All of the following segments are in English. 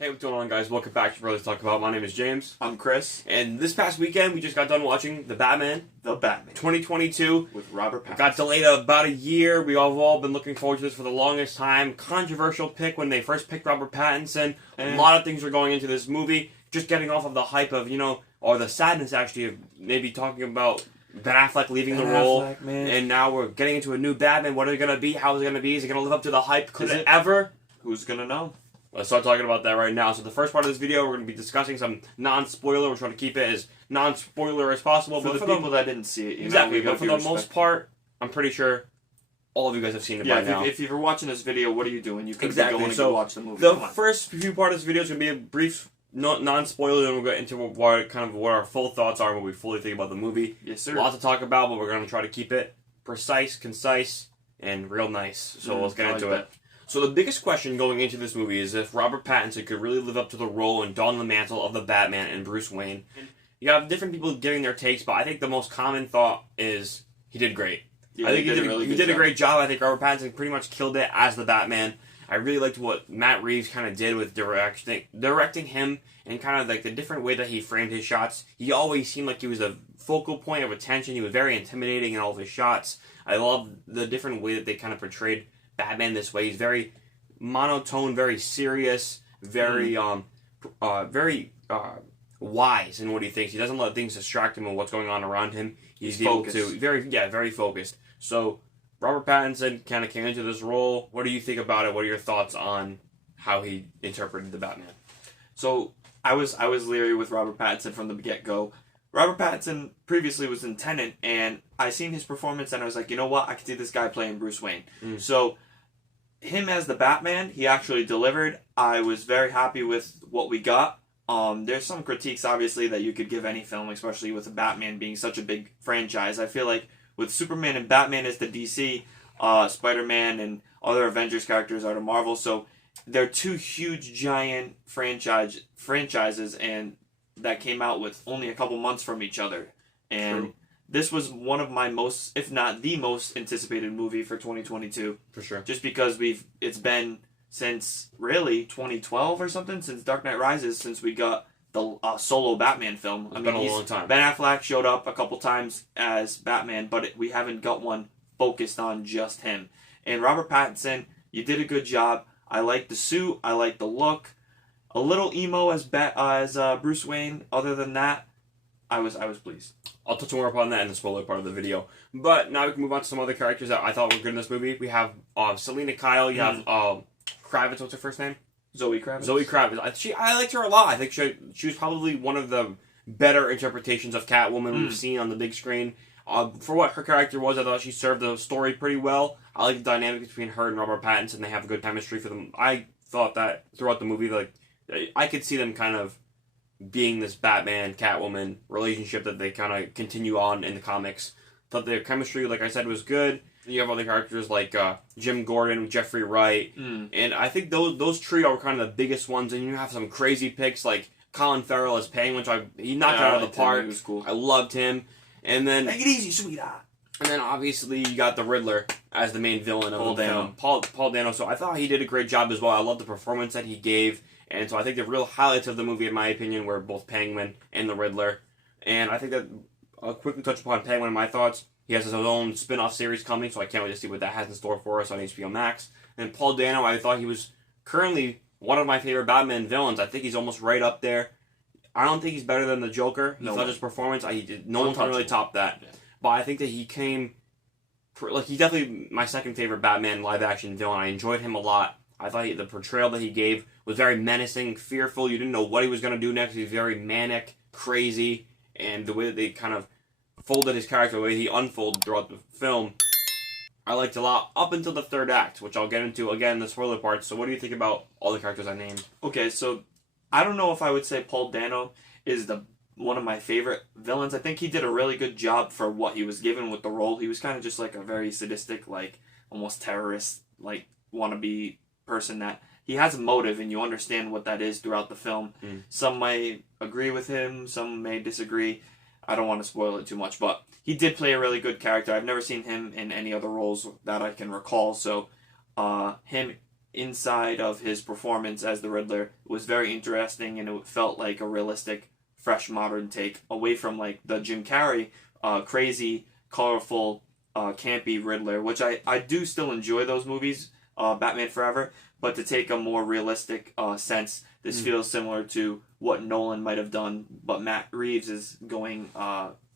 Hey, what's going on, guys? Welcome back to Riddles Talk About. My name is James. I'm Chris. And this past weekend, we just got done watching The Batman 2022. With Robert Pattinson. It got delayed about a year. We've all been looking forward to this for the longest time. Controversial pick when they first picked Robert Pattinson. A lot of things were going into this movie. Just getting off of the hype of, or the sadness, actually, of maybe talking about Ben Affleck leaving the role. And now we're getting into a new Batman. What are they going to be? How is it going to be? Is it going to live up to the hype? Could it ever? Who's going to know? Let's start talking about that right now. So the first part of this video, we're going to be discussing some non-spoiler. We're trying to keep it as non-spoiler as possible. For the people that didn't see it. Exactly, but for the most part, I'm pretty sure all of you guys have seen it by now. If you're watching this video, what are you doing? You could be going to go watch the movie. The first few parts of this video is going to be a brief non-spoiler, and we'll get into what our full thoughts are when we fully think about the movie. Yes, sir. Lots to talk about, but we're going to try to keep it precise, concise, and real nice. So let's get into it. So the biggest question going into this movie is if Robert Pattinson could really live up to the role and don the mantle of the Batman and Bruce Wayne. You have different people giving their takes, but I think the most common thought is he did great. Yeah, I think he did a great job. I think Robert Pattinson pretty much killed it as the Batman. I really liked what Matt Reeves kind of did with directing him and kind of like the different way that he framed his shots. He always seemed like he was a focal point of attention. He was very intimidating in all of his shots. I love the different way that they kind of portrayed Batman this way. He's very monotone, very serious, very wise in what he thinks. He doesn't let things distract him and what's going on around him. He's able to very focused. So Robert Pattinson kind of came into this role. What do you think about it? What are your thoughts on how he interpreted the Batman? So I was leery with Robert Pattinson from the get-go. Robert Pattinson previously was in Tenet, and I seen his performance, and I was like, you know what? I could see this guy playing Bruce Wayne. So him as the Batman, he actually delivered. I was very happy with what we got. There's some critiques, obviously, that you could give any film, especially with the Batman being such a big franchise. I feel like with Superman and Batman as the DC, Spider-Man and other Avengers characters are the Marvel, so they're two huge, giant franchises, and that came out with only a couple months from each other. And this was one of my most, if not the most anticipated movie for 2022. For sure. Just because it's been since really 2012 or something, since Dark Knight Rises, since we got the solo Batman film. It's been a long time. Ben Affleck showed up a couple times as Batman, but we haven't got one focused on just him. And Robert Pattinson, you did a good job. I like the suit. I like the look. A little emo as Bruce Wayne. Other than that, I was pleased. I'll touch more upon that in the spoiler part of the video. But now we can move on to some other characters that I thought were good in this movie. We have Selena Kyle. You have Kravitz. What's her first name? Zoe Kravitz. Zoe Kravitz. I liked her a lot. I think she was probably one of the better interpretations of Catwoman we've seen on the big screen. For what her character was, I thought she served the story pretty well. I like the dynamic between her and Robert Pattinson. They have a good chemistry for them. I thought that throughout the movie, like I could see them kind of being this Batman-Catwoman relationship that they kind of continue on in the comics. Thought their chemistry, like I said, was good. And you have other characters like Jim Gordon, Jeffrey Wright, and I think those trio are kind of the biggest ones. And you have some crazy picks like Colin Farrell as Penguin, which he knocked out of the park. He was cool. I loved him. And then take it easy, sweetheart. And then obviously you got the Riddler as the main villain of the film, Paul Dano. So I thought he did a great job as well. I loved the performance that he gave. And so I think the real highlights of the movie, in my opinion, were both Penguin and the Riddler. And I think that I'll quickly touch upon Penguin in my thoughts. He has his own spin-off series coming, so I can't wait to see what that has in store for us on HBO Max. And Paul Dano, I thought he was currently one of my favorite Batman villains. I think he's almost right up there. I don't think he's better than the Joker. He thought his performance, no one can really top that. Yeah. But I think that he came, he's definitely my second favorite Batman live-action villain. I enjoyed him a lot. I thought the portrayal that he gave was very menacing, fearful. You didn't know what he was going to do next. He was very manic, crazy, and the way that they kind of folded his character, the way he unfolded throughout the film, I liked a lot up until the third act, which I'll get into again in the spoiler part. So what do you think about all the characters I named? Okay, so I don't know if I would say Paul Dano is one of my favorite villains. I think he did a really good job for what he was given with the role. He was kind of just like a very sadistic, like almost terrorist, like wannabe person that he has a motive, and you understand what that is throughout the film. Some may agree with him, some may disagree. I don't want to spoil it too much, but he did play a really good character. I've never seen him in any other roles that I can recall, so him inside of his performance as the Riddler was very interesting, and it felt like a realistic, fresh, modern take away from like the Jim Carrey, crazy, colorful, campy Riddler, which I do still enjoy those movies, Batman Forever, but to take a more realistic sense, this feels similar to what Nolan might have done, but Matt Reeves is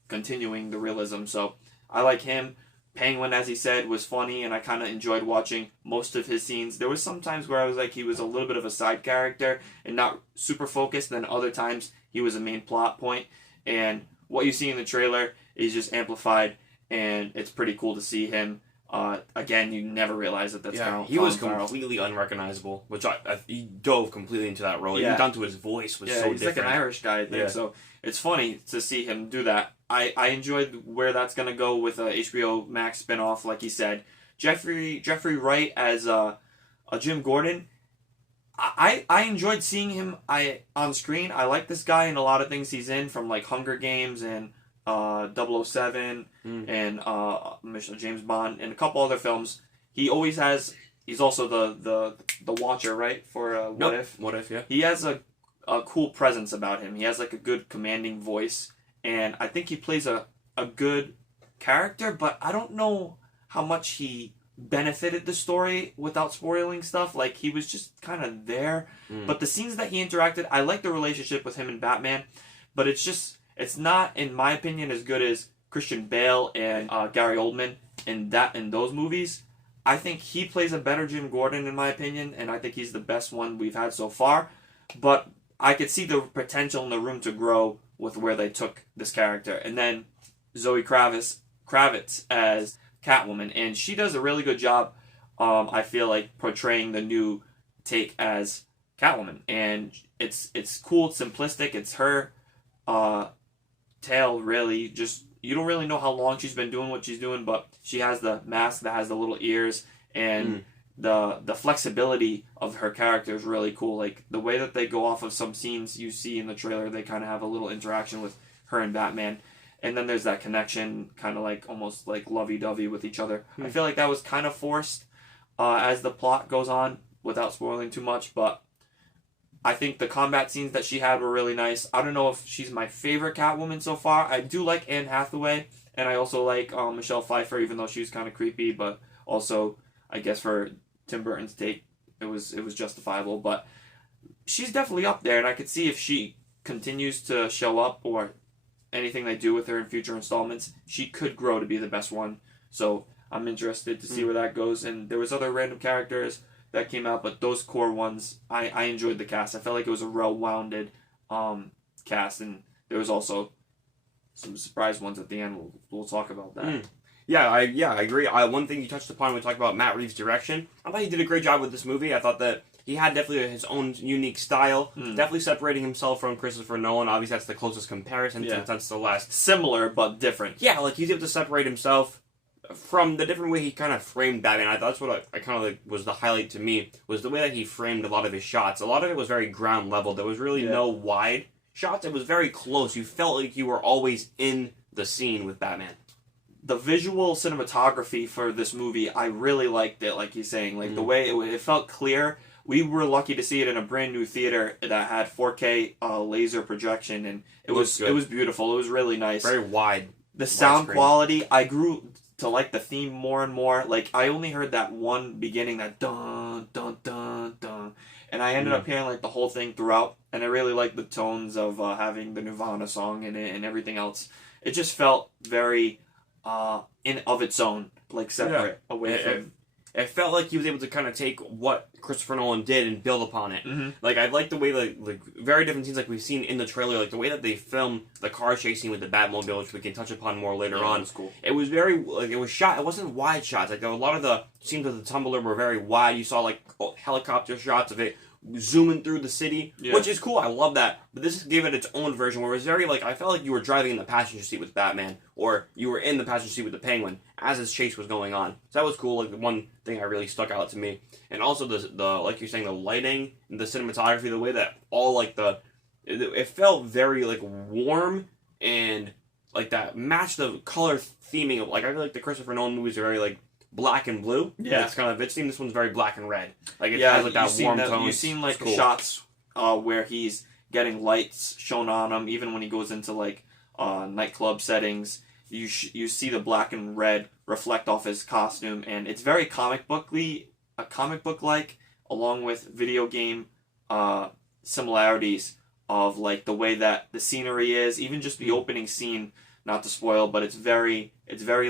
continuing the realism, so I like him. Penguin, as he said, was funny, and I kind of enjoyed watching most of his scenes. There was some times where I was like, he was a little bit of a side character and not super focused, and then other times he was a main plot point, and what you see in the trailer is just amplified, and it's pretty cool to see him. Again, you never realize that that's he was completely unrecognizable, which he dove completely into that role. Even down to his voice was so different. He's like an Irish guy, I think, so it's funny to see him do that. I enjoyed where that's going to go with a HBO Max spinoff, like he said. Jeffrey Wright as Jim Gordon, I enjoyed seeing him on screen. I like this guy in a lot of things he's in, from like Hunger Games and 007 and James Bond and a couple other films. He always has. He's also the Watcher, right? For What If? What If? Yeah. He has a cool presence about him. He has like a good commanding voice, and I think he plays a good character. But I don't know how much he benefited the story without spoiling stuff. Like, he was just kind of there. But the scenes that he interacted, I like the relationship with him and Batman. But it's not, in my opinion, as good as Christian Bale and Gary Oldman in those movies. I think he plays a better Jim Gordon, in my opinion, and I think he's the best one we've had so far. But I could see the potential and the room to grow with where they took this character. And then Zoe Kravitz as Catwoman, and she does a really good job, I feel like, portraying the new take as Catwoman. And it's cool, it's simplistic, it's her tale, really. Just, you don't really know how long she's been doing what she's doing, but she has the mask that has the little ears, and the flexibility of her character is really cool. Like, the way that they go off of some scenes you see in the trailer, they kind of have a little interaction with her and Batman, and then there's that connection, kind of like almost like lovey-dovey with each other. I feel like that was kind of forced as the plot goes on, without spoiling too much, but I think the combat scenes that she had were really nice. I don't know if she's my favorite Catwoman so far. I do like Anne Hathaway, and I also like Michelle Pfeiffer, even though she was kind of creepy, but also, I guess for Tim Burton's take, it was justifiable. But she's definitely up there, and I could see if she continues to show up, or anything they do with her in future installments, she could grow to be the best one. So I'm interested to see where that goes. And there was other random characters that came out, but those core ones, I enjoyed the cast. I felt like it was a well-rounded cast, and there was also some surprise ones at the end. We'll talk about that. Yeah, I agree. One thing you touched upon when we talked about Matt Reeves' direction, I thought he did a great job with this movie. I thought that he had definitely his own unique style, definitely separating himself from Christopher Nolan. Obviously, that's the closest comparison since that's the last. Similar, but different. Yeah, like, he's able to separate himself from the different way he kind of framed Batman. I thought that's what I kind of like was the highlight to me, was the way that he framed a lot of his shots. A lot of it was very ground level. There was really no wide shots. It was very close. You felt like you were always in the scene with Batman. The visual cinematography for this movie, I really liked it, like he's saying. Like, the way it felt clear. We were lucky to see it in a brand new theater that had 4K laser projection, and it was beautiful. It was really nice. Very wide. The sound quality, I grew to like the theme more and more. Like, I only heard that one beginning, that dun dun dun dun, and I ended up hearing like the whole thing throughout. And I really liked the tones of having the Nirvana song in it and everything else. It just felt very in of its own, like separate away from. It felt like he was able to kind of take what Christopher Nolan did and build upon it. Like, I like the way, like very different scenes like we've seen in the trailer, like the way that they filmed the car chasing with the Batmobile, which we can touch upon more later on. It was cool. It was very, like, it was shot, it wasn't wide shots. Like, a lot of the scenes with the Tumbler were very wide. You saw, like, helicopter shots of it zooming through the city, which is cool. I love that. But this gave it its own version where it was very, like, I felt like you were driving in the passenger seat with Batman, or you were in the passenger seat with the Penguin as his chase was going on. So that was cool. Like, the one thing that really stuck out to me. And also the like you're saying, the lighting, the cinematography, the way that all, like, it felt very, like, warm, and like that matched the color theming of, like, I feel like the Christopher Nolan movies are very, like, black and blue. Yeah. It's kind of interesting. This one's very black and red. Like it Yeah, has like that warm tone. You've seen like shots where he's getting lights shown on him, even when he goes into like nightclub settings. You see the black and red reflect off his costume, and it's very comic book like, along with video game similarities of like the way that the scenery is, even just the opening scene. Not to spoil, but it's very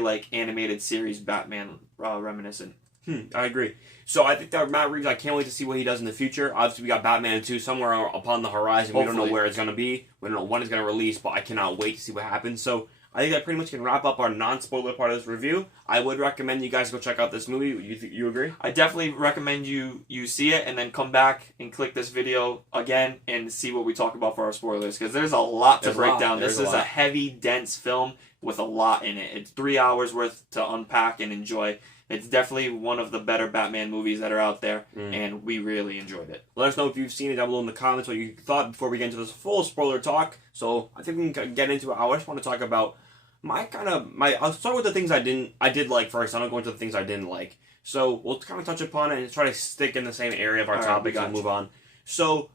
like animated series Batman reminiscent. I agree. So I think that Matt Reeves, I can't wait to see what he does in the future. Obviously, we got Batman 2 somewhere upon the horizon. Hopefully. We don't know where it's going to be. We don't know when it's going to release, but I cannot wait to see what happens. So I think that pretty much can wrap up our non-spoiler part of this review. I would recommend you guys go check out this movie. You agree? I definitely recommend you see it and then come back and click this video again and see what we talk about for our spoilers, because there's a lot to break down. This is a heavy, dense film with a lot in it. It's 3 hours worth to unpack and enjoy. It's definitely one of the better Batman movies that are out there, and we really enjoyed it. Let us know if you've seen it down below in the comments, what you thought, before we get into this full spoiler talk. So I think we can get into it. I just want to talk about I'll start with the things I did like first. I don't go into the things I didn't like. So we'll kind of touch upon it and try to stick in the same area of our topics and move on. So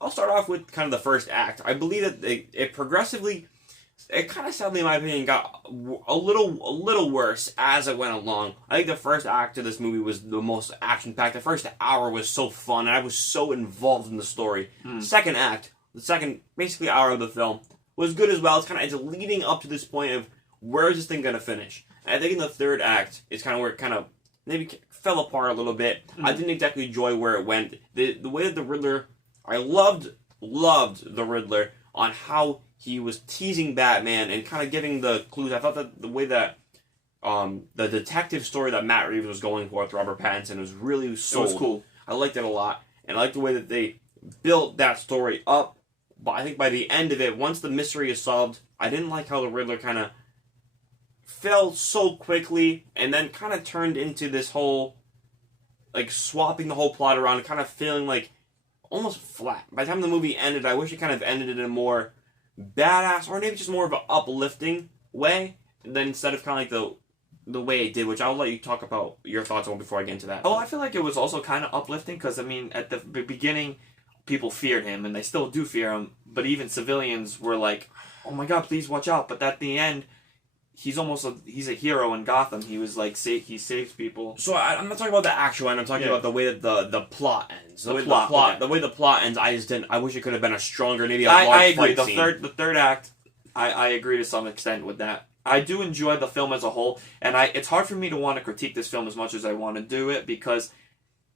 I'll start off with kind of the first act. I believe that it progressively, it kind of sadly in my opinion got a little worse as it went along. I think the first act of this movie was the most action-packed. The first hour was so fun and I was so involved in the story. Second act, the second basically hour of the film, was good as well. It's leading up to this point of where is this thing going to finish. And I think in the third act is kind of where it kind of maybe fell apart a little bit. I didn't exactly enjoy where it went. The way that the Riddler, I loved the Riddler on how he was teasing Batman and kind of giving the clues. I thought that the way that the detective story that Matt Reeves was going for with Robert Pattinson was really sold. It was cool. I liked it a lot, and I liked the way that they built that story up. But I think by the end of it, once the mystery is solved, I didn't like how the Riddler kind of fell so quickly and then kind of turned into this whole, like, swapping the whole plot around, kind of feeling like almost flat. By the time the movie ended, I wish it kind of ended in a more badass, or maybe just more of an uplifting way, than instead of kind of like the way it did, which I'll let you talk about your thoughts on before I get into that. Oh, I feel like it was also kind of uplifting, because, I mean, at the beginning, people feared him, and they still do fear him, but even civilians were like, oh my god, please watch out. But at the end, he's a hero in Gotham. He was like, he saves people. So I'm not talking about the actual end, I'm talking about the way that the plot ends. The way the plot ends, I wish it could have been a stronger, maybe a large fight scene. The third act, I agree to some extent with that. I do enjoy the film as a whole, and it's hard for me to want to critique this film as much as I want to do it, because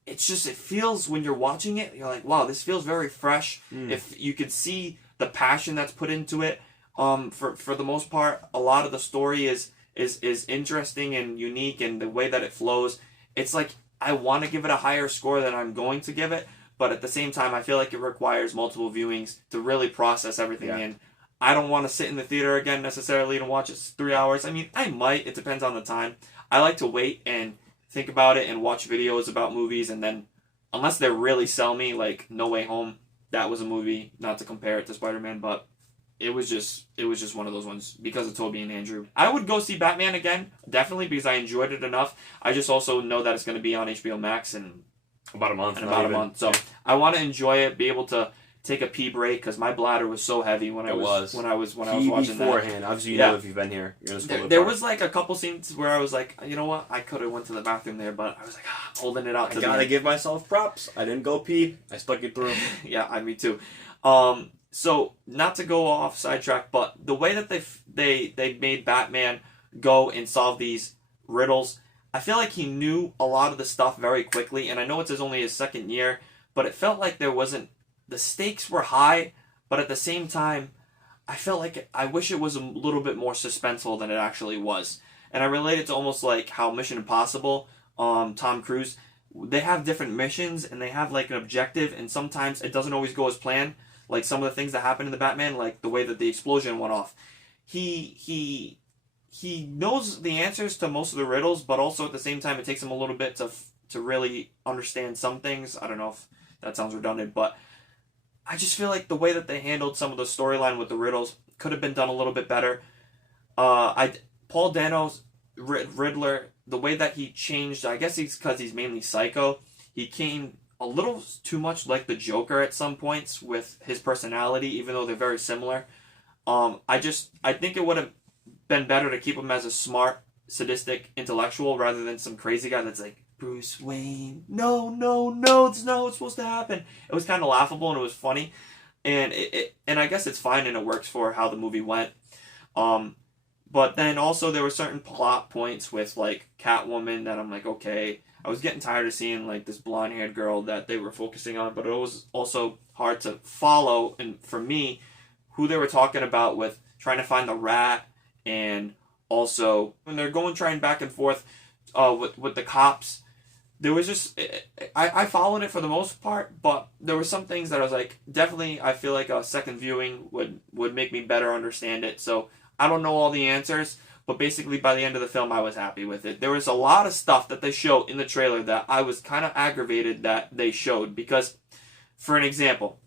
it feels, when you're watching it, you're like, wow, this feels very fresh. If you could see the passion that's put into it, for the most part, a lot of the story is interesting and unique, and the way that it flows, it's like, I want to give it a higher score than I'm going to give it, but at the same time, I feel like it requires multiple viewings to really process everything in. I don't want to sit in the theater again necessarily to watch it 3 hours. I mean, I might. It depends on the time. I like to wait and think about it and watch videos about movies, and then, unless they really sell me, like No Way Home, that was a movie, not to compare it to Spider-Man, but it was just one of those ones because of Tobey and Andrew. I would go see Batman again, definitely, because I enjoyed it enough. I just also know that it's going to be on HBO Max in about a month. So I want to enjoy it, be able to take a pee break, because my bladder was so heavy when I was watching beforehand. That. Obviously, you know if you've been here, you're gonna there was like a couple scenes where I was like, you know what, I could have went to the bathroom there, but I was like, holding it out. I gotta give myself props. I didn't go pee. I stuck it through. Yeah, me too. So not to go off sidetrack, but the way that they made Batman go and solve these riddles, I feel like he knew a lot of the stuff very quickly, and I know it's only his second year, but it felt like the stakes were high, but at the same time, I felt like I wish it was a little bit more suspenseful than it actually was. And I relate it to almost like how Mission Impossible, Tom Cruise, they have different missions and they have like an objective, and sometimes it doesn't always go as planned. Like some of the things that happen in the Batman, like the way that the explosion went off. He knows the answers to most of the riddles, but also at the same time, it takes him a little bit to really understand some things. I don't know if that sounds redundant, but I just feel like the way that they handled some of the storyline with the riddles could have been done a little bit better. Paul Dano's Riddler the way that he changed, I guess it's because he's mainly psycho, he came a little too much like the Joker at some points with his personality, even though they're very similar. I think it would have been better to keep him as a smart, sadistic intellectual rather than some crazy guy that's like, Bruce Wayne, no, it's not what's supposed to happen. It was kind of laughable and it was funny, and and I guess it's fine and it works for how the movie went. But then also there were certain plot points with like Catwoman that I'm like, okay, I was getting tired of seeing like this blonde-haired girl that they were focusing on, but it was also hard to follow, and for me, who they were talking about with trying to find the rat, and also when they're trying back and forth with the cops, there was just, I followed it for the most part, but there were some things that I was like, definitely I feel like a second viewing would make me better understand it. So I don't know all the answers, but basically by the end of the film I was happy with it. There was a lot of stuff that they showed in the trailer that I was kind of aggravated that they showed, because for an example,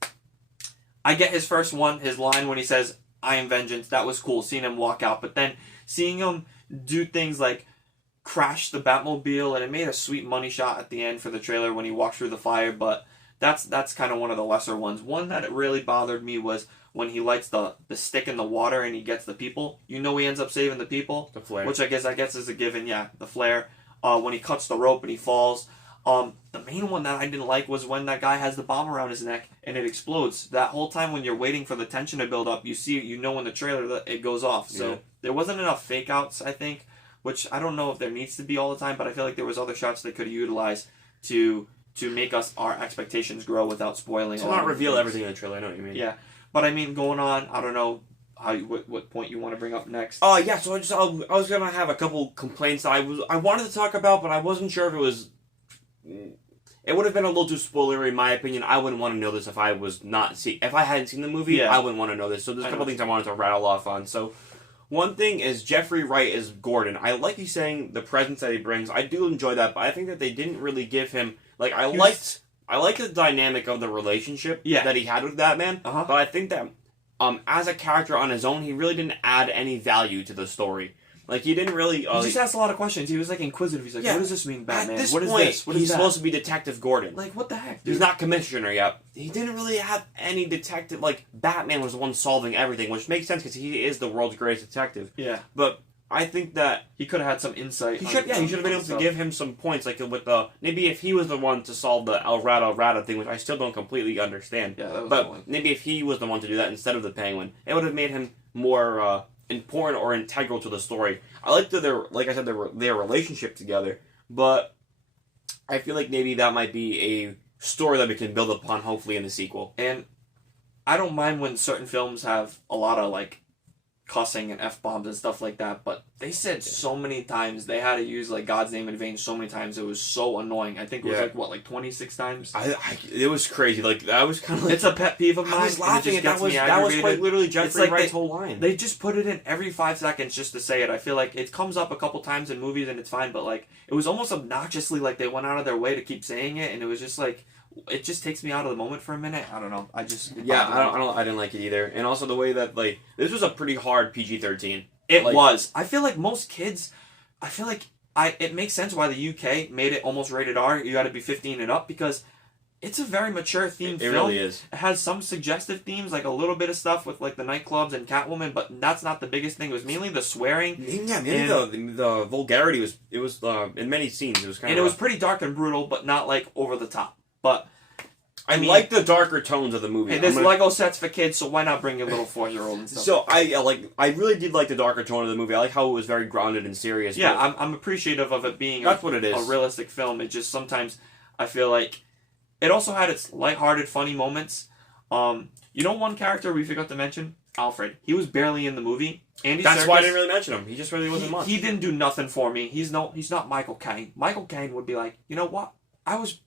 I get his line when he says, I am vengeance, that was cool, seeing him walk out, but then seeing him do things like crash the Batmobile, and it made a sweet money shot at the end for the trailer when he walked through the fire, but that's kind of one of the lesser ones. One that it really bothered me was when he lights the stick in the water and he gets the people. He ends up saving the people. The flare. Which I guess is a given, yeah, the flare. When he cuts the rope and he falls. The main one that I didn't like was when that guy has the bomb around his neck and it explodes. That whole time when you're waiting for the tension to build up, you know in the trailer that it goes off. So there wasn't enough fake outs, I think, which I don't know if there needs to be all the time, but I feel like there was other shots they could have utilized to make our expectations grow without spoiling. To not reveal everything in the trailer, I know what you mean. Yeah, but I mean, going on, I don't know what point you want to bring up next. Yeah, so I was gonna have a couple complaints that I wanted to talk about, but I wasn't sure if it was. It would have been a little too spoilery in my opinion. I wouldn't want to know this if I hadn't seen the movie. Yeah. I wouldn't want to know this. So there's a couple things I wanted to rattle off on. So one thing is Jeffrey Wright is Gordon. I like he's saying the presence that he brings. I do enjoy that, but I think that they didn't really give him like I liked the dynamic of the relationship that he had with Batman. But I think that as a character on his own, he really didn't add any value to the story. Like, he didn't really... he just asked a lot of questions. He was, like, inquisitive. He's like, what does this mean, Batman? At this what is point, this? What is he's that? supposed to be Detective Gordon. Like, what the heck, dude? He's not Commissioner yet. He didn't really have any detective... Like, Batman was the one solving everything, which makes sense because he is the world's greatest detective. Yeah. But I think that... He could have had some insight. He should have been able to give him some points, like, with the... Maybe if he was the one to solve the El Rata thing, which I still don't completely understand. Yeah, that was But maybe if he was the one to do that instead of the Penguin, it would have made him more... important or integral to the story. I like their relationship together, but I feel like maybe that might be a story that we can build upon hopefully in the sequel. And I don't mind when certain films have a lot of like cussing and F-bombs and stuff like that, but they said so many times they had to use like God's name in vain so many times. It was so annoying. I think it was like 26 times. It was crazy. Like that was kind of like, it's a pet peeve of mine. I was laughing and that was quite literally Jeffrey Wright's whole line. They just put it in every 5 seconds just to say it. I feel like it comes up a couple times in movies and it's fine, but like it was almost obnoxiously like they went out of their way to keep saying it, and it was just like it just takes me out of the moment for a minute. I don't know. I didn't like it either. And also the way that like this was a pretty hard PG-13. It was. I feel like most kids. It makes sense why the UK made it almost rated R. You got to be 15 and up because it's a very mature themed film. It really is. It has some suggestive themes, like a little bit of stuff with like the nightclubs and Catwoman, but that's not the biggest thing. It was mainly the swearing. Yeah, mainly the vulgarity was. It was in many scenes. It was kind of. And it was pretty dark and brutal, but not like over the top. But I mean, like the darker tones of the movie. Hey, there's Lego sets for kids, so why not bring your little 4-year-old and stuff? So I really did like the darker tone of the movie. I like how it was very grounded and serious. Yeah, I'm appreciative of it being what it is. A realistic film. It just sometimes I feel like it also had its lighthearted, funny moments. One character we forgot to mention, Alfred. He was barely in the movie. That's why I didn't really mention him. He just really wasn't much. He didn't do nothing for me. He's not Michael Caine. Michael Caine would be like, you know what? I was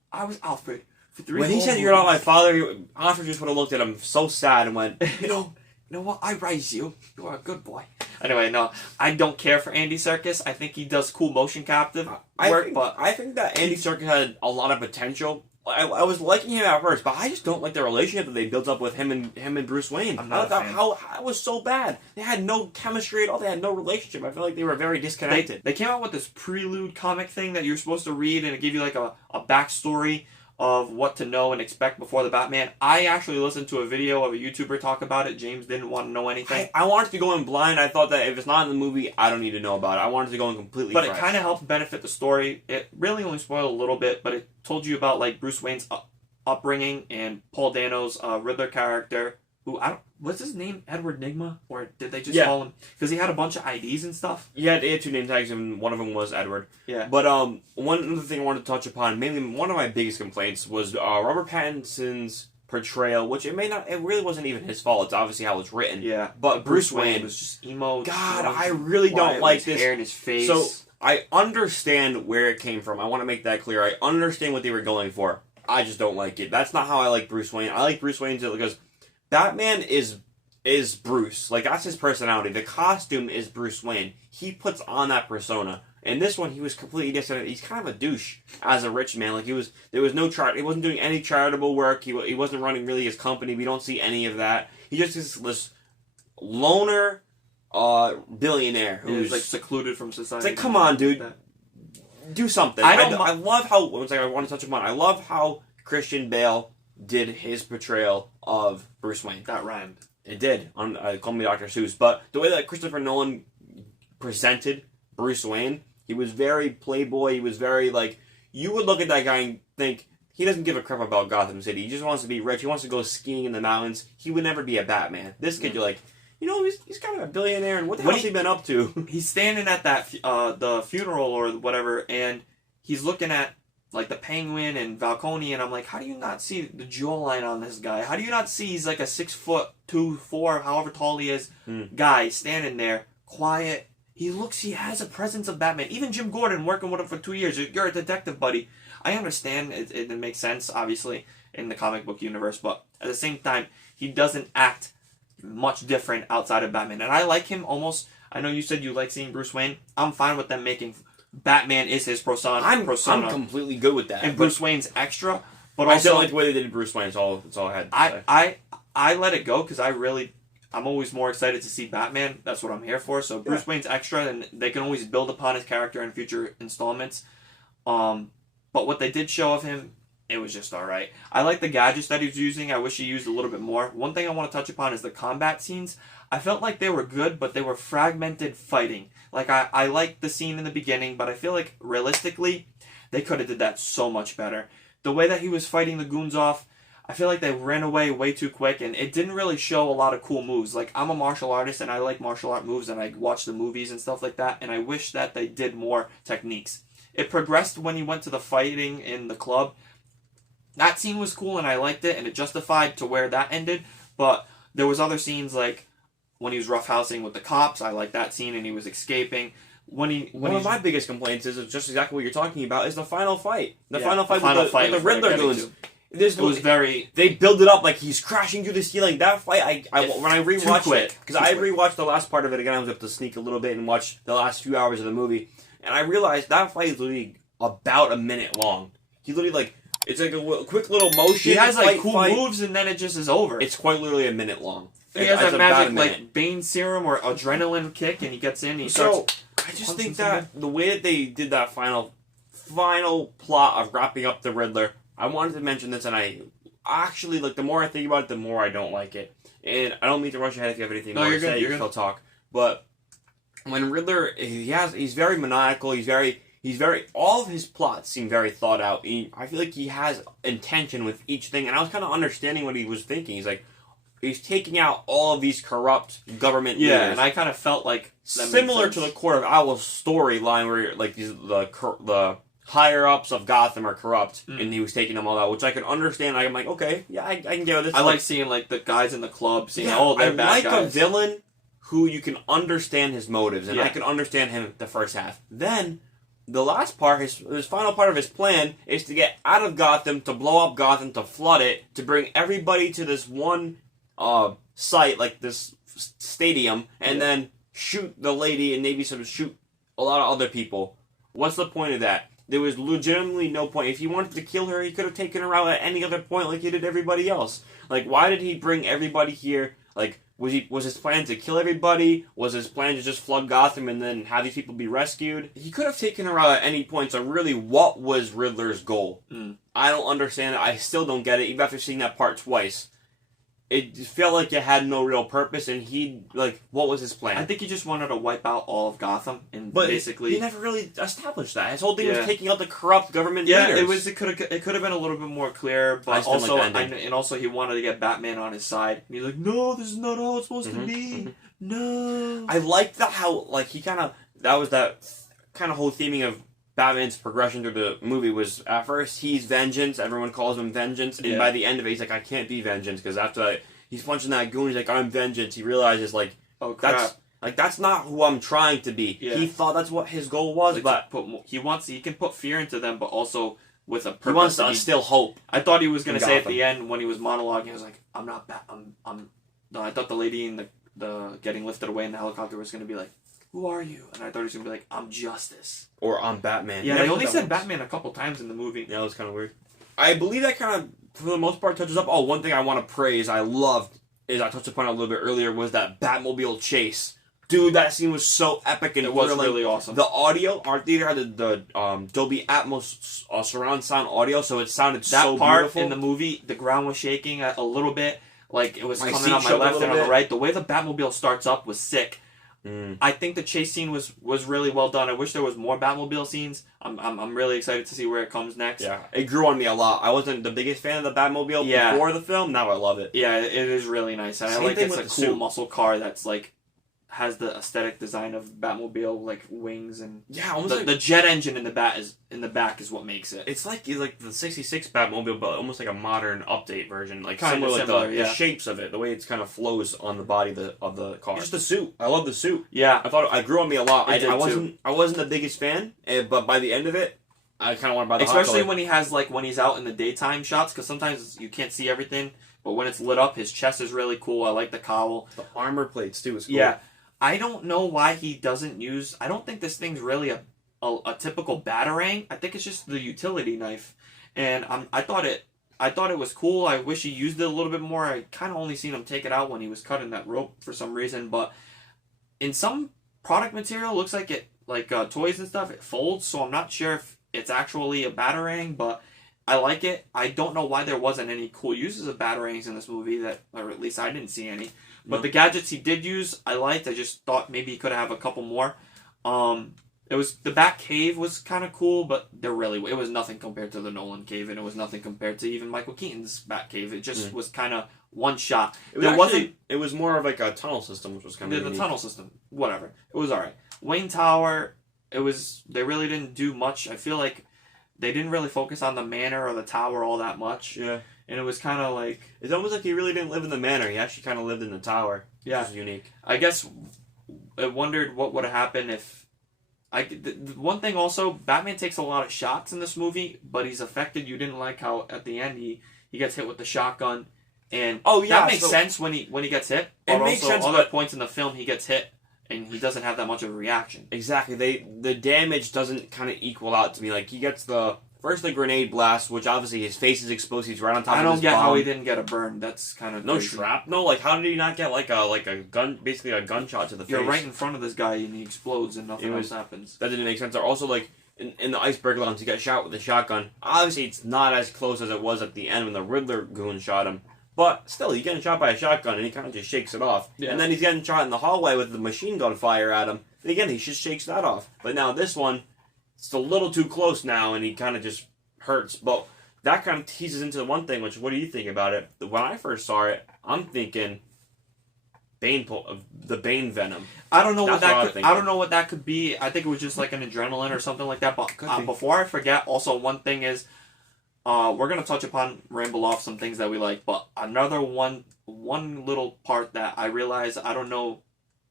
Alfred. When he said you're not my father, Alfred just would have looked at him so sad and went, you know what? I raised you. You are a good boy. Anyway, no, I don't care for Andy Serkis. I think he does cool motion capture work, but I think that Andy Serkis had a lot of potential. I was liking him at first, but I just don't like the relationship that they built up with him and Bruce Wayne. I'm not I thought how it was so bad. They had no chemistry at all. They had no relationship. I feel like they were very disconnected. They came out with this prelude comic thing that you're supposed to read, and it gave you like a backstory of what to know and expect before the Batman. I actually listened to a video of a YouTuber talk about it. James didn't want to know anything. I wanted to go in blind. I thought that if it's not in the movie, I don't need to know about it. I wanted to go in completely But fresh. it kind of helped benefit the story. It really only spoiled a little bit, but it told you about like Bruce Wayne's upbringing and Paul Dano's Riddler character, who what's his name? Edward Nygma? Or did they just call him? Because he had a bunch of IDs and stuff. Yeah, they had 2 name tags, and one of them was Edward. Yeah. But one other thing I wanted to touch upon, mainly one of my biggest complaints, was Robert Pattinson's portrayal, which it really wasn't even his fault. It's obviously how it's written. Yeah. But Bruce Wayne was just emo. God, I really don't like this. Hair in his face. So I understand where it came from. I want to make that clear. I understand what they were going for. I just don't like it. That's not how I like Bruce Wayne. I like Bruce Wayne because Batman is Bruce. Like, that's his personality. The costume is Bruce Wayne. He puts on that persona. In this one, he was completely different. He's kind of a douche as a rich man. Like, there was no he wasn't doing any charitable work. He wasn't running really his company. We don't see any of that. He just is this loner billionaire who's like secluded from society. It's like, come on, dude. Do something. I love how. One second, I want to touch upon. I love how Christian Bale did his portrayal of Bruce Wayne. That rhymed. It did on Call Me Dr. Seuss. But the way that Christopher Nolan presented Bruce Wayne, he was very playboy. He was very like, you would look at that guy and think he doesn't give a crap about Gotham City. He just wants to be rich. He wants to go skiing in the mountains. He would never be a Batman. This kid, you're like, you know, he's kind of a billionaire, and what the hell has he been up to? He's standing at that the funeral or whatever, and he's looking at like the Penguin and Falcone, and I'm like, how do you not see the jawline on this guy? How do you not see he's like a 6'2", 4", however tall he is, guy standing there, quiet. He has a presence of Batman. Even Jim Gordon, working with him for 2 years, you're a detective, buddy. I understand it makes sense, obviously, in the comic book universe, but at the same time, he doesn't act much different outside of Batman. And I like him almost. I know you said you like seeing Bruce Wayne. I'm fine with them making Batman is his persona. I'm completely good with that. And Bruce Wayne's extra. But I also, don't like the way they did Bruce Wayne. That's all I had to say. I let it go because I'm always more excited to see Batman. That's what I'm here for. So Bruce Wayne's extra, and they can always build upon his character in future installments. But what they did show of him, it was just alright. I like the gadgets that he was using. I wish he used a little bit more. One thing I want to touch upon is the combat scenes. I felt like they were good, but they were fragmented fighting. Like, I liked the scene in the beginning, but I feel like, realistically, they could have did that so much better. The way that he was fighting the goons off, I feel like they ran away way too quick, and it didn't really show a lot of cool moves. Like, I'm a martial artist, and I like martial art moves, and I watch the movies and stuff like that, and I wish that they did more techniques. It progressed when he went to the fighting in the club. That scene was cool, and I liked it, and it justified to where that ended, but there was other scenes, like when he was roughhousing with the cops. I liked that scene, and he was escaping. One of my biggest complaints is just exactly what you're talking about, is the final fight. The final fight with the Riddler goons. It was very... They build it up like he's crashing through the ceiling. That fight, when I rewatched it, because I rewatched the last part of it again, I was able to sneak a little bit and watch the last few hours of the movie, and I realized that fight is literally about a minute long. He literally, like, it's like a quick little motion. He has, like, cool moves, and then it just is over. It's quite literally a minute long. He has that magic, like, Bane serum or adrenaline kick, and he gets in, and he starts... I just think that the way that they did that final plot of wrapping up the Riddler, I wanted to mention this, and I actually, like, the more I think about it, the more I don't like it. And I don't mean to rush ahead if you have anything more to say, you can still talk. But when Riddler, he's very maniacal, he's very, all of his plots seem very thought out. I feel like he has intention with each thing, and I was kind of understanding what he was thinking. He's like, he's taking out all of these corrupt government leaders. Yeah, and I kind of felt like... Similar to the Court of Owl's storyline, where like the higher-ups of Gotham are corrupt, and he was taking them all out, which I could understand. I'm like, okay, yeah, I can get this. I like seeing like the guys in the club, seeing, they're bad guys. I like a villain who you can understand his motives, and I can understand him the first half. Then... the last part, his final part of his plan, is to get out of Gotham, to blow up Gotham, to flood it, to bring everybody to this one site, like this stadium, and then shoot the lady and maybe shoot a lot of other people. What's the point of that? There was legitimately no point. If he wanted to kill her, he could have taken her out at any other point like he did everybody else. Like, why did he bring everybody here? Like, was his plan to kill everybody? Was his plan to just flood Gotham and then have these people be rescued? He could have taken her out at any point, so really, what was Riddler's goal? I don't understand it. I still don't get it, even after seeing that part twice. It felt like it had no real purpose, and what was his plan? I think he just wanted to wipe out all of Gotham, and but basically... he never really established that. His whole thing was taking out the corrupt government Yeah, leaders. it could have been a little bit more clear, but also he wanted to get Batman on his side. And he's like, no, this is not how it's supposed to be. No. I liked how, he kind of... That was that kind of whole theming of Batman's progression through the movie was, at first, he's vengeance, everyone calls him vengeance, and by the end of it, he's like, I can't be vengeance, because after that, he's punching that goon, he's like, I'm vengeance, he realizes, oh crap. That's not who I'm trying to be. Yeah. He thought that's what his goal was, but... He can put fear into them, but also with a purpose. He wants to instill hope. I thought he was going to say at the end, when he was monologuing, he was like, I'm not no, I thought the lady in the getting lifted away in the helicopter was going to be like, who are you? And I thought he was going to be like, I'm Justice. Or I'm Batman. Yeah, they only said Batman a couple times in the movie. Yeah, it was kind of weird. I believe that kind of, for the most part, touches up. Oh, one thing I want to praise, I loved, is I touched upon it a little bit earlier, was that Batmobile chase. Dude, that scene was so epic and it was really awesome. The audio, our theater had the Dolby Atmos surround sound audio, so it sounded so beautiful. That part in the movie, the ground was shaking a little bit, like it was coming on my left and on the right. The way the Batmobile starts up was sick. I think the chase scene was really well done. I wish there was more Batmobile scenes. I'm really excited to see where it comes next. Yeah, it grew on me a lot. I wasn't the biggest fan of the Batmobile before the film. Now I love it. Yeah, it is really nice. And I like it's a cool muscle car that's like has the aesthetic design of Batmobile, like wings and almost the jet engine in the back is what makes it. It's like the '66 Batmobile, but almost like a modern update version, like kind of similar, the shapes of it, the way it kind of flows on the body of the car. Just the suit. I love the suit. Yeah, I thought it grew on me a lot. I wasn't the biggest fan, but by the end of it, I kind of want to buy the especially when when he's out in the daytime shots, because sometimes you can't see everything, but when it's lit up, his chest is really cool. I like the cowl. The armor plates too is cool. Yeah. I don't know why he doesn't use... I don't think this thing's really a typical Batarang. I think it's just the utility knife. And I thought it was cool. I wish he used it a little bit more. I kind of only seen him take it out when he was cutting that rope for some reason. But in some product material, it looks like it... Like toys and stuff, it folds. So I'm not sure if it's actually a Batarang, but I like it. I don't know why there wasn't any cool uses of Batarangs in this movie, or at least I didn't see any. But the gadgets he did use, I liked. I just thought maybe he could have a couple more. It was the Bat Cave was kind of cool, but it was nothing compared to the Nolan Cave, and it was nothing compared to even Michael Keaton's Bat Cave. It just was kind of one shot. It was more of like a tunnel system, which was kind of the tunnel system. Whatever, it was all right. Wayne Tower, they really didn't do much. I feel like they didn't really focus on the manor or the tower all that much. Yeah. And it was kind of like... It's almost like he really didn't live in the manor. He actually kind of lived in the tower. Yeah. Which is unique. I guess I wondered what would have happened if... The one thing also, Batman takes a lot of shots in this movie, but he's affected. You didn't like how at the end he gets hit with the shotgun. And that makes sense when he gets hit. But it makes sense, other points in the film he gets hit. And he doesn't have that much of a reaction. Exactly. The damage doesn't kind of equal out to me. Like, he gets the grenade blast, which obviously his face is exposed. He's right on top of his bomb. I don't get how he didn't get a burn. That's kind of crazy. Shrapnel? Like, how did he not get, like a gun, basically a gunshot to the face? You're right in front of this guy, and he explodes, and nothing else happens. That didn't make sense. Or also, like, in the iceberg lounge, he got shot with a shotgun. Obviously, it's not as close as it was at the end when the Riddler goon shot him. But still, he's getting shot by a shotgun, and he kind of just shakes it off. Yeah. And then he's getting shot in the hallway with the machine gun fire at him. And again, he just shakes that off. But now this one, it's a little too close now, and he kind of just hurts. But that kind of teases into one thing, which, what do you think about it? When I first saw it, I'm thinking the Bane venom. I don't know what that could be. I think it was just like an adrenaline or something like that. But before I forget, also one thing is, we're going to touch upon, ramble off some things that we like, but another one little part that I realize, I don't know,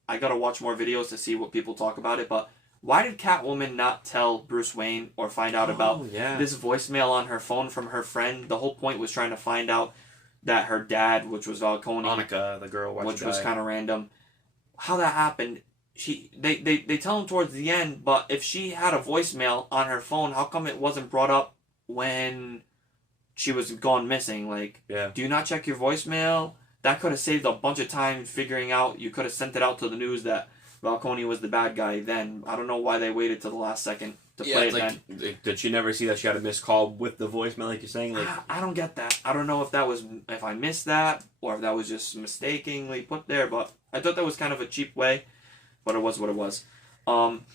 I got to watch more videos to see what people talk about it, but why did Catwoman not tell Bruce Wayne or find out about this voicemail on her phone from her friend? The whole point was trying to find out that her dad, which was Falcone, Monica, the girl, which was kind of random, how that happened. they tell him towards the end, but if she had a voicemail on her phone, how come it wasn't brought up when she was gone missing? Like, do you not check your voicemail? That could have saved a bunch of time figuring out. You could have sent it out to the news that Falcone was the bad guy then. I don't know why they waited till the last second to play it then. Did she never see that she had a missed call with the voicemail, like you're saying? Like, I don't get that. I don't know if I missed that, or if that was just mistakenly put there, but I thought that was kind of a cheap way, but it was what it was.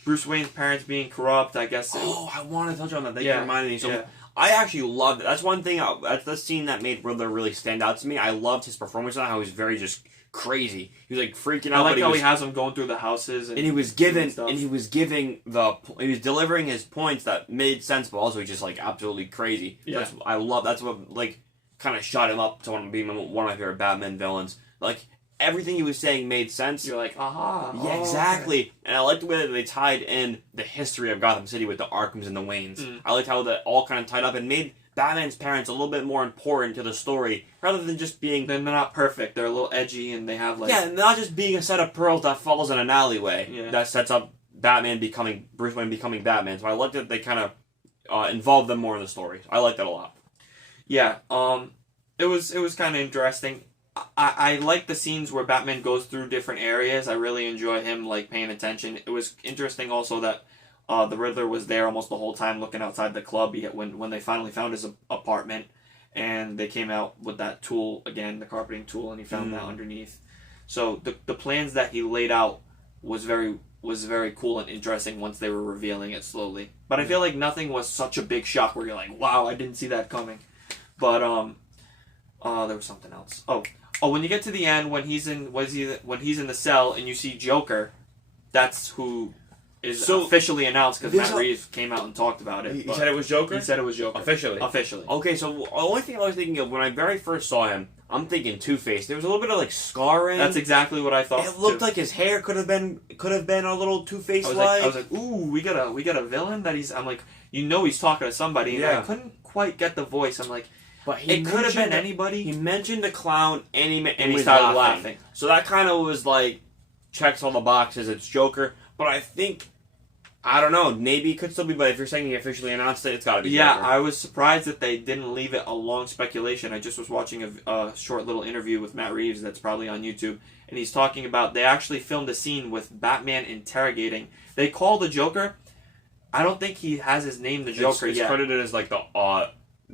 Bruce Wayne's parents being corrupt, I guess. I want to touch on that. Thank you for reminding me. So, I actually loved it. That's one thing, that's the scene that made Riddler really stand out to me. I loved his performance on how he was very just crazy. He was like freaking out. I like how he has him going through the houses and he was delivering his points that made sense, but also he's just like absolutely crazy. Yeah. That's what like kind of shot him up to one of my favorite Batman villains. Like everything he was saying made sense. You're like, aha. Yeah, exactly. Okay. And I liked the way that they tied in the history of Gotham City with the Arkhams and the Waynes. I liked how that all kind of tied up and made Batman's parents a little bit more important to the story, rather than just being... They're not perfect. They're a little edgy, and they have, like... Yeah, not just being a set of pearls that falls in an alleyway that sets up Bruce Wayne becoming Batman. So I liked that they kind of involved them more in the story. I liked that a lot. Yeah, it was kind of interesting. I like the scenes where Batman goes through different areas. I really enjoy him, like, paying attention. It was interesting also that the Riddler was there almost the whole time looking outside the club when they finally found his apartment, and they came out with that tool again, the carpeting tool, and he found that underneath. So the plans that he laid out was very cool and interesting once they were revealing it slowly. But I feel like nothing was such a big shock where you're like, wow, I didn't see that coming. But there was something else. Oh, when you get to the end when he's in the cell and you see Joker, that's who is officially announced because Matt Reeves came out and talked about it. He said it was Joker? He said it was Joker. Officially. Okay, so the only thing I was thinking of when I very first saw him, I'm thinking Two-Face. There was a little bit of like scarring. That's exactly what I thought. It looked like his hair could have been a little Two-Face like. I was like, ooh, we got a villain that he's. I'm like, he's talking to somebody, and I couldn't quite get the voice. I'm like, but it could have been anybody. He mentioned the clown, and he started laughing. So that kind of was like checks all the boxes. It's Joker, but I think. I don't know. Maybe it could still be, but if you're saying he officially announced it, it's got to be. Yeah, Joker. I was surprised that they didn't leave it a long speculation. I just was watching a short little interview with Matt Reeves that's probably on YouTube, and he's talking about they actually filmed a scene with Batman interrogating. They call the Joker. I don't think he has his name, the Joker, yet. It's credited as like the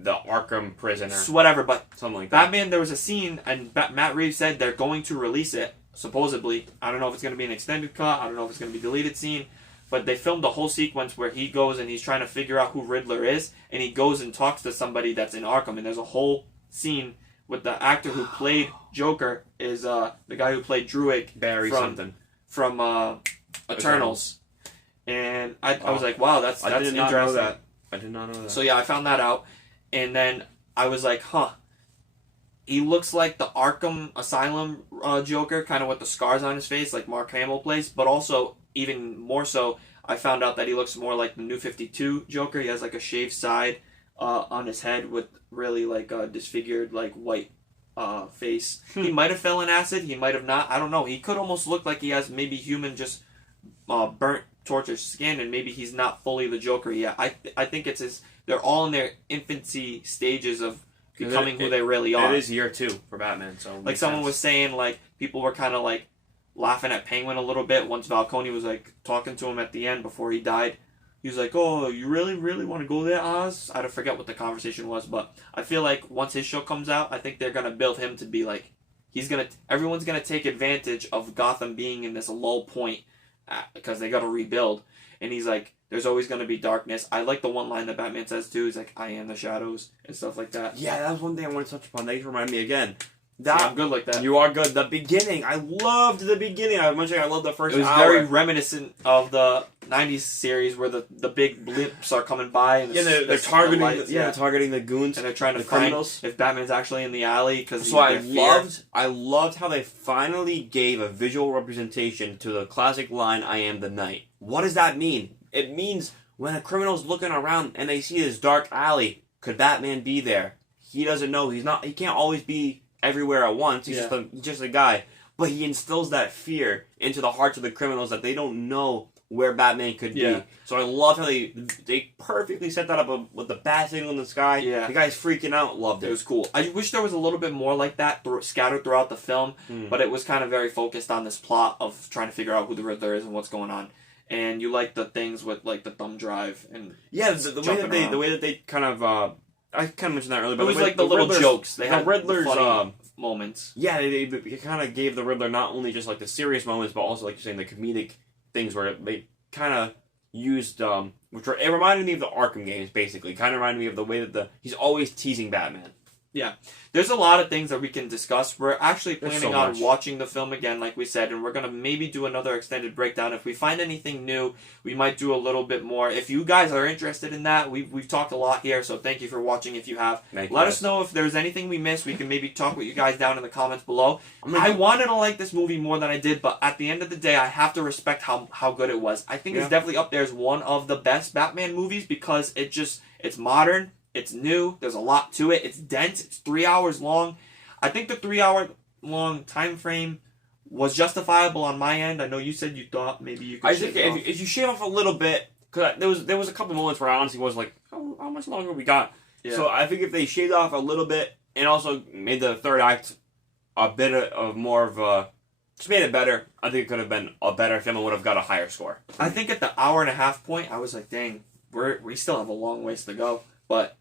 Arkham prisoner. Whatever, but something like that. Batman, there was a scene, and Matt Reeves said they're going to release it, supposedly. I don't know if it's going to be an extended cut. I don't know if it's going to be a deleted scene. But they filmed a whole sequence where he goes and he's trying to figure out who Riddler is, and he goes and talks to somebody that's in Arkham, and there's a whole scene with the actor who played Joker is the guy who played Druig from Eternals. And I was like, wow, that's interesting. I did not know that. So yeah, I found that out, and then I was like, huh. He looks like the Arkham Asylum Joker, kind of with the scars on his face, like Mark Hamill plays, but also, even more so, I found out that he looks more like the New 52 Joker. He has like a shaved side on his head with really like a disfigured like white face. He might have fell in acid. He might have not. I don't know. He could almost look like he has maybe human just burnt, tortured skin, and maybe he's not fully the Joker yet. I think it's his. They're all in their infancy stages of becoming who they really are. It is year 2 for Batman. So like someone was saying, like people were kind of like laughing at Penguin a little bit once Falcone was like talking to him at the end before he died. He was like, "Oh, you really want to go there, Oz?" I don't forget what the conversation was, but I feel like once his show comes out, I think they're gonna build him to be like everyone's gonna take advantage of Gotham being in this lull point because they got to rebuild, and he's like, "There's always gonna be darkness." I like the one line that Batman says too. He's like, "I am the shadows" and stuff like that. Yeah, that was one thing I want to touch upon. Thanks for reminding me again. I'm good like that. You are good. The beginning. I loved the beginning. I mentioned I loved the first hour. It was very reminiscent of the 90s series where the big blimps are coming by. And they're targeting they're targeting the goons. And they're trying to find if Batman's actually in the alley. So I loved how they finally gave a visual representation to the classic line, "I am the night." What does that mean? It means when a criminal's looking around and they see this dark alley, could Batman be there? He doesn't know. He can't always be everywhere at once. He's just a guy. but he instills that fear into the hearts of the criminals that they don't know where Batman could be. So I love how they perfectly set that up with the bat signal in the sky. Yeah. The guy's freaking out. Loved it. It was cool. I wish there was a little bit more like that scattered throughout the film, but it was kind of very focused on this plot of trying to figure out who the Riddler is and what's going on. And you like the things with like the thumb drive and the way that they kind of I kind of mentioned that earlier. But it was like the little jokes. They had Riddler's funny moments. Yeah, they kind of gave the Riddler not only just like the serious moments, but also like you're saying the comedic things where they kind of used it reminded me of the Arkham games. Basically, kind of reminded me of the way that he's always teasing Batman. Yeah, there's a lot of things that we can discuss. We're actually planning on watching the film again, like we said, and we're going to maybe do another extended breakdown. If we find anything new, we might do a little bit more. If you guys are interested in that, we've talked a lot here, so thank you for watching if you have. Let us know if there's anything we missed. We can maybe talk with you guys down in the comments below. I wanted to like this movie more than I did, but at the end of the day, I have to respect how good it was. I think it's definitely up there as one of the best Batman movies because it's modern. It's new. There's a lot to it. It's dense. It's 3 hours long. I think the 3 hour long time frame was justifiable on my end. I know you said you thought maybe you could shave it off. If you shave off a little bit, because there was a couple moments where I honestly was like, how much longer we got? Yeah. So I think if they shaved off a little bit and also made the third act a bit of more of a just made it better, I think it could have been a better film and would have got a higher score. I think at the hour and a half point, I was like, dang, we still have a long ways to go. But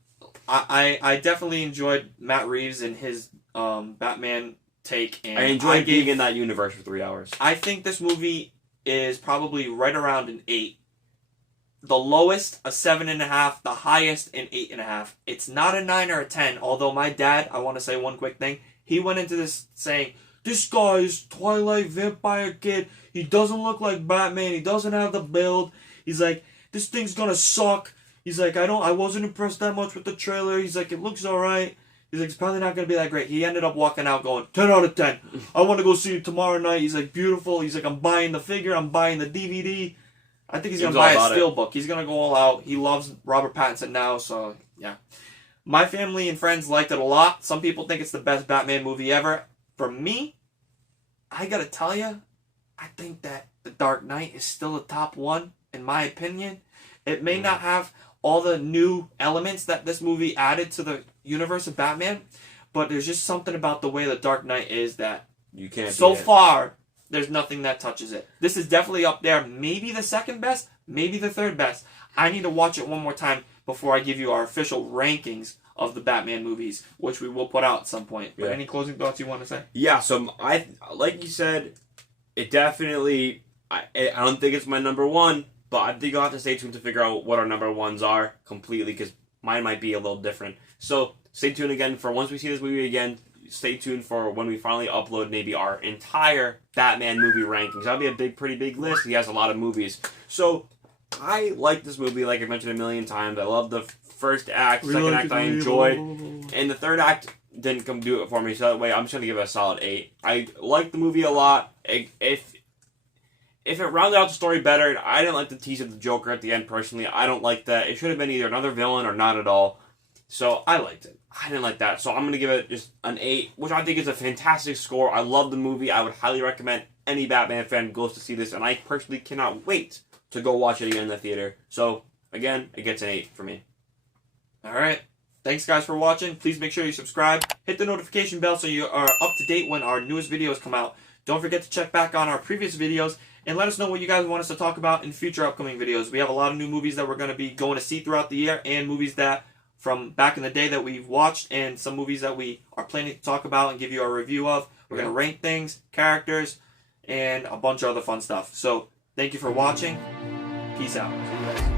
I definitely enjoyed Matt Reeves and his Batman take. And I enjoyed being in that universe for 3 hours. I think this movie is probably right around an 8. The lowest, a 7.5. The highest, an 8.5. It's not a 9 or a 10, although my dad, I want to say one quick thing, he went into this saying, this guy is Twilight Vampire Kid. He doesn't look like Batman. He doesn't have the build. He's like, this thing's gonna suck. He's like, I wasn't impressed that much with the trailer. He's like, it looks alright. He's like, it's probably not going to be that great. He ended up walking out going, 10 out of 10. I want to go see it tomorrow night. He's like, beautiful. He's like, I'm buying the figure. I'm buying the DVD. I think he's going to buy a steelbook. He's going to go all out. He loves Robert Pattinson now, so yeah. My family and friends liked it a lot. Some people think it's the best Batman movie ever. For me, I got to tell you, I think that The Dark Knight is still a top one, in my opinion. It may not have all the new elements that this movie added to the universe of Batman, but there's just something about the way The Dark Knight is that you can't. So far, there's nothing that touches it. This is definitely up there. Maybe the second best, maybe the third best. I need to watch it one more time before I give you our official rankings of the Batman movies, which we will put out at some point. But any closing thoughts you want to say? Yeah, so like you said, it definitely. I don't think it's my number one. But I think you'll have to stay tuned to figure out what our number ones are completely, because mine might be a little different. So stay tuned again for once we see this movie again. Stay tuned for when we finally upload maybe our entire Batman movie rankings. That'll be a pretty big list. He has a lot of movies. So I like this movie, like I mentioned a million times. I love the first act, second act I enjoyed, and the third act didn't come do it for me. So that way I'm just gonna give it a solid 8. I like the movie a lot. If it rounded out the story better, I didn't like the tease of the Joker at the end, personally. I don't like that. It should have been either another villain or not at all. So I liked it. I didn't like that. So I'm going to give it just an 8, which I think is a fantastic score. I love the movie. I would highly recommend any Batman fan goes to see this, and I personally cannot wait to go watch it again in the theater. So, again, it gets an 8 for me. Alright. Thanks, guys, for watching. Please make sure you subscribe. Hit the notification bell so you are up to date when our newest videos come out. Don't forget to check back on our previous videos. And let us know what you guys want us to talk about in future upcoming videos. We have a lot of new movies that we're going to be going to see throughout the year, and movies that from back in the day that we've watched, and some movies that we are planning to talk about and give you a review of. We're going to rank things, characters, and a bunch of other fun stuff. So, thank you for watching. Peace out.